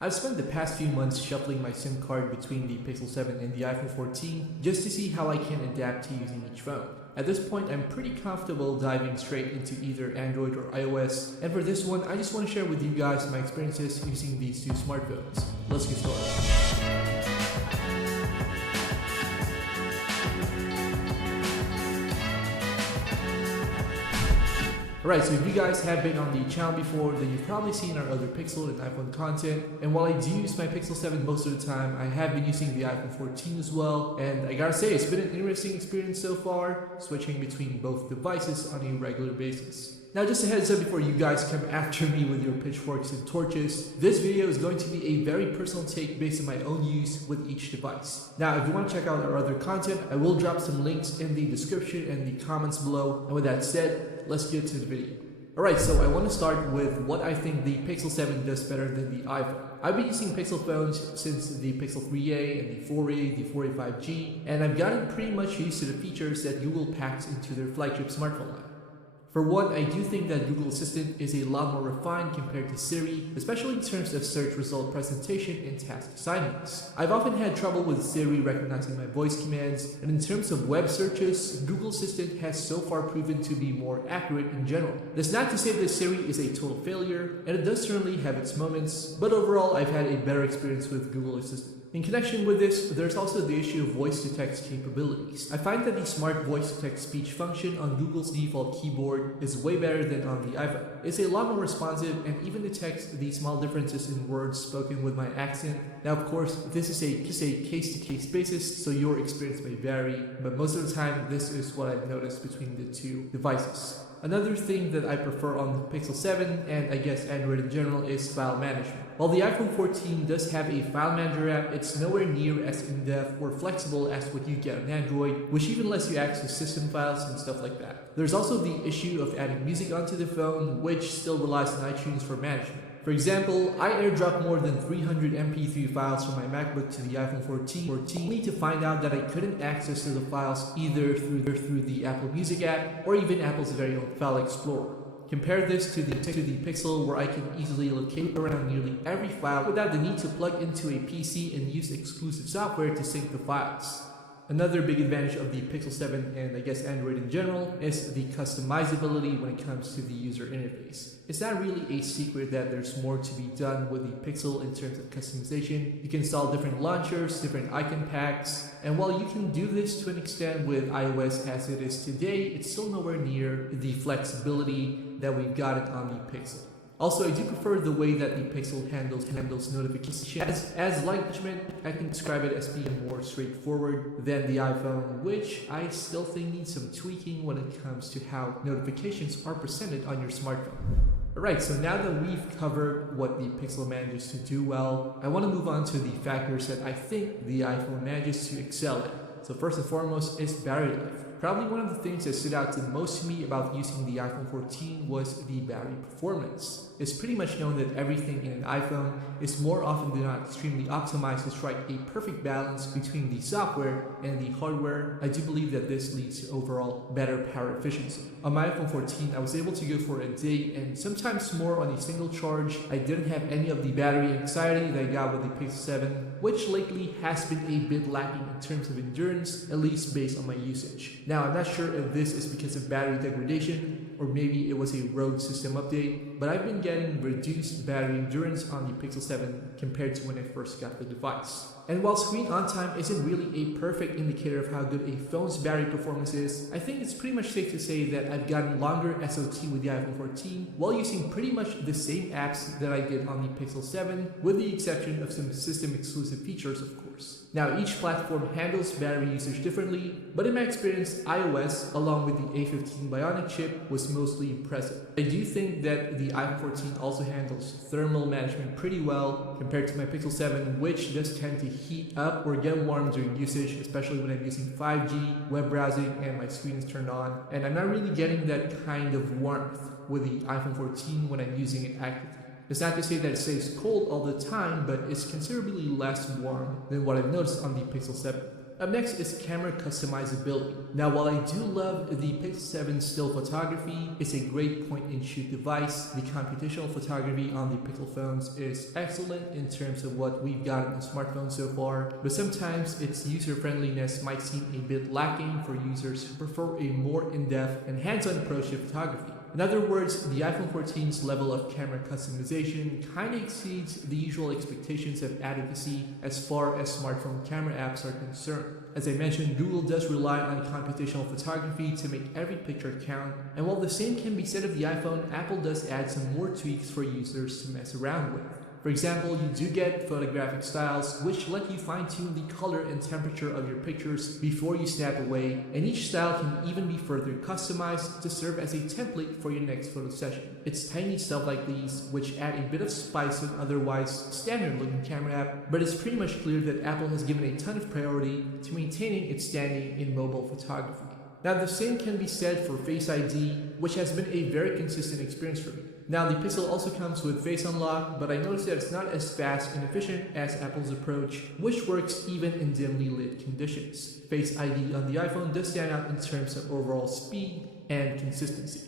I've spent the past few months shuffling my SIM card between the Pixel 7 and the iPhone 14 just to see how I can adapt to using each phone. At this point, I'm pretty comfortable diving straight into either Android or iOS, and for this one, I just want to share with you guys my experiences using these two smartphones. Let's get started. Alright, so if you guys have been on the channel before, then you've probably seen our other Pixel and iPhone content. And while I do use my Pixel 7 most of the time, I have been using the iPhone 14 as well. And I gotta say, it's been an interesting experience so far, switching between both devices on a regular basis. Now, just a heads up before you guys come after me with your pitchforks and torches, this video is going to be a very personal take based on my own use with each device. Now, if you want to check out our other content, I will drop some links in the description and the comments below. And with that said, let's get to the video. Alright, so I want to start with what I think the Pixel 7 does better than the iPhone. I've been using Pixel phones since the Pixel 3a and the 4a, the 4a 5G, and I've gotten pretty much used to the features that Google packs into their flagship smartphone line. For one, I do think that Google Assistant is a lot more refined compared to Siri, especially in terms of search result presentation and task assignments. I've often had trouble with Siri recognizing my voice commands, and in terms of web searches, Google Assistant has so far proven to be more accurate in general. That's not to say that Siri is a total failure, and it does certainly have its moments, but overall I've had a better experience with Google Assistant. In connection with this, there's also the issue of voice-to-text capabilities. I find that the smart voice-to-text speech function on Google's default keyboard is way better than on the iPhone. It's a lot more responsive and even detects the small differences in words spoken with my accent. Now, of course, this is a case-to-case basis, so your experience may vary, but most of the time, this is what I've noticed between the two devices. Another thing that I prefer on the Pixel 7, and I guess Android in general, is file management. While the iPhone 14 does have a file manager app, it's nowhere near as in-depth or flexible as what you get on Android, which even lets you access system files and stuff like that. There's also the issue of adding music onto the phone, which still relies on iTunes for management. For example, I airdropped more than 300 MP3 files from my MacBook to the iPhone 14 only to find out that I couldn't access the files either through the Apple Music app or even Apple's very own File Explorer. Compare this to the Pixel, where I can easily locate around nearly every file without the need to plug into a PC and use exclusive software to sync the files. Another big advantage of the Pixel 7 and I guess Android in general is the customizability when it comes to the user interface. It's not really a secret that there's more to be done with the Pixel in terms of customization. You can install different launchers, different icon packs, and while you can do this to an extent with iOS as it is today, it's still nowhere near the flexibility that we've gotten on the Pixel. Also, I do prefer the way that the Pixel handles notifications. As light management, I can describe it as being more straightforward than the iPhone, which I still think needs some tweaking when it comes to how notifications are presented on your smartphone. Alright, so now that we've covered what the Pixel manages to do well, I want to move on to the factors that I think the iPhone manages to excel at. So first and foremost is battery life. Probably one of the things that stood out the most to me about using the iPhone 14 was the battery performance. It's pretty much known that everything in an iPhone is more often than not extremely optimized to strike a perfect balance between the software and the hardware. I do believe that this leads to overall better power efficiency. On my iPhone 14, I was able to go for a day and sometimes more on a single charge. I didn't have any of the battery anxiety that I got with the Pixel 7, which lately has been a bit lacking in terms of endurance, at least based on my usage. Now, I'm not sure if this is because of battery degradation or maybe it was a road system update, but I've been getting reduced battery endurance on the Pixel 7 compared to when I first got the device. And while screen on time isn't really a perfect indicator of how good a phone's battery performance is, I think it's pretty much safe to say that I've gotten longer SOT with the iPhone 14 while using pretty much the same apps that I did on the Pixel 7, with the exception of some system exclusive features, of course. Now, each platform handles battery usage differently, but in my experience, iOS, along with the A15 Bionic chip, was mostly impressive. I do think that the iPhone 14 also handles thermal management pretty well compared to my Pixel 7, which does tend to heat up or get warm during usage, especially when I'm using 5G, web browsing, and my screen is turned on. And I'm not really getting that kind of warmth with the iPhone 14 when I'm using it actively. It's not to say that it stays cold all the time, but it's considerably less warm than what I've noticed on the Pixel 7. Up next is camera customizability. Now, while I do love the Pixel 7 still photography, it's a great point-and-shoot device. The computational photography on the Pixel phones is excellent in terms of what we've gotten on smartphones so far, but sometimes its user-friendliness might seem a bit lacking for users who prefer a more in-depth and hands-on approach to photography. In other words, the iPhone 14's level of camera customization kind of exceeds the usual expectations of adequacy as far as smartphone camera apps are concerned. As I mentioned, Google does rely on computational photography to make every picture count, and while the same can be said of the iPhone, Apple does add some more tweaks for users to mess around with. For example, you do get photographic styles which let you fine-tune the color and temperature of your pictures before you snap away, and each style can even be further customized to serve as a template for your next photo session. It's tiny stuff like these which add a bit of spice to an otherwise standard-looking camera app, but it's pretty much clear that Apple has given a ton of priority to maintaining its standing in mobile photography. Now, the same can be said for Face ID, which has been a very consistent experience for me. Now, the Pixel also comes with Face Unlock, but I noticed that it's not as fast and efficient as Apple's approach, which works even in dimly lit conditions. Face ID on the iPhone does stand out in terms of overall speed and consistency.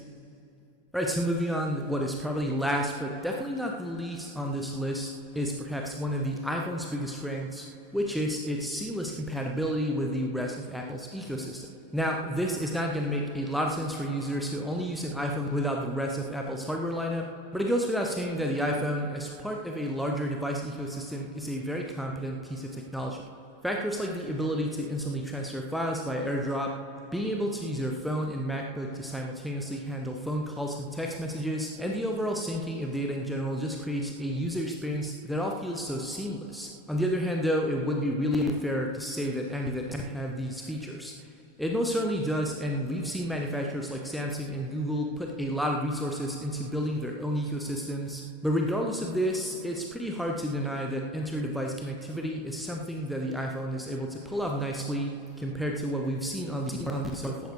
Alright, so moving on, what is probably last but definitely not the least on this list is perhaps one of the iPhone's biggest strengths, which is its seamless compatibility with the rest of Apple's ecosystem. Now, this is not going to make a lot of sense for users who only use an iPhone without the rest of Apple's hardware lineup, but it goes without saying that the iPhone, as part of a larger device ecosystem, is a very competent piece of technology. Factors like the ability to instantly transfer files via AirDrop, being able to use your phone and MacBook to simultaneously handle phone calls and text messages, and the overall syncing of data in general just creates a user experience that all feels so seamless. On the other hand though, it would be really unfair to say that Android doesn't have these features. It most certainly does, and we've seen manufacturers like Samsung and Google put a lot of resources into building their own ecosystems. But regardless of this, it's pretty hard to deny that inter-device connectivity is something that the iPhone is able to pull off nicely compared to what we've seen on the so far.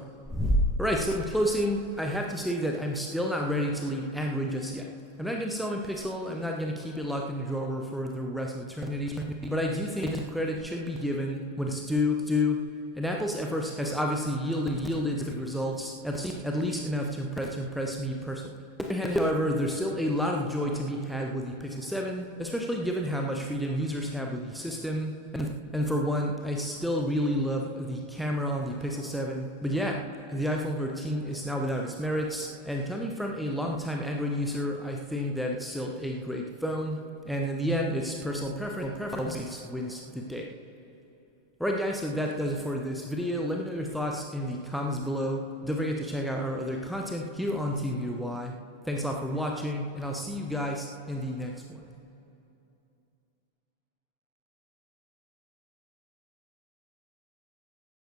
Alright, so in closing, I have to say that I'm still not ready to leave Android just yet. I'm not going to sell my Pixel, I'm not going to keep it locked in the drawer for the rest of eternity, but I do think the credit should be given when it's due. And Apple's efforts has obviously yielded good results, at least enough to impress me personally. On the other hand, however, there's still a lot of joy to be had with the Pixel 7, especially given how much freedom users have with the system. And for one, I still really love the camera on the Pixel 7. But yeah, the iPhone 13 is now without its merits, and coming from a longtime Android user, I think that it's still a great phone. And in the end, its personal preference wins the day. Alright guys, so that does it for this video. Let me know your thoughts in the comments below. Don't forget to check out our other content here on TVY. Thanks a lot for watching, and I'll see you guys in the next one.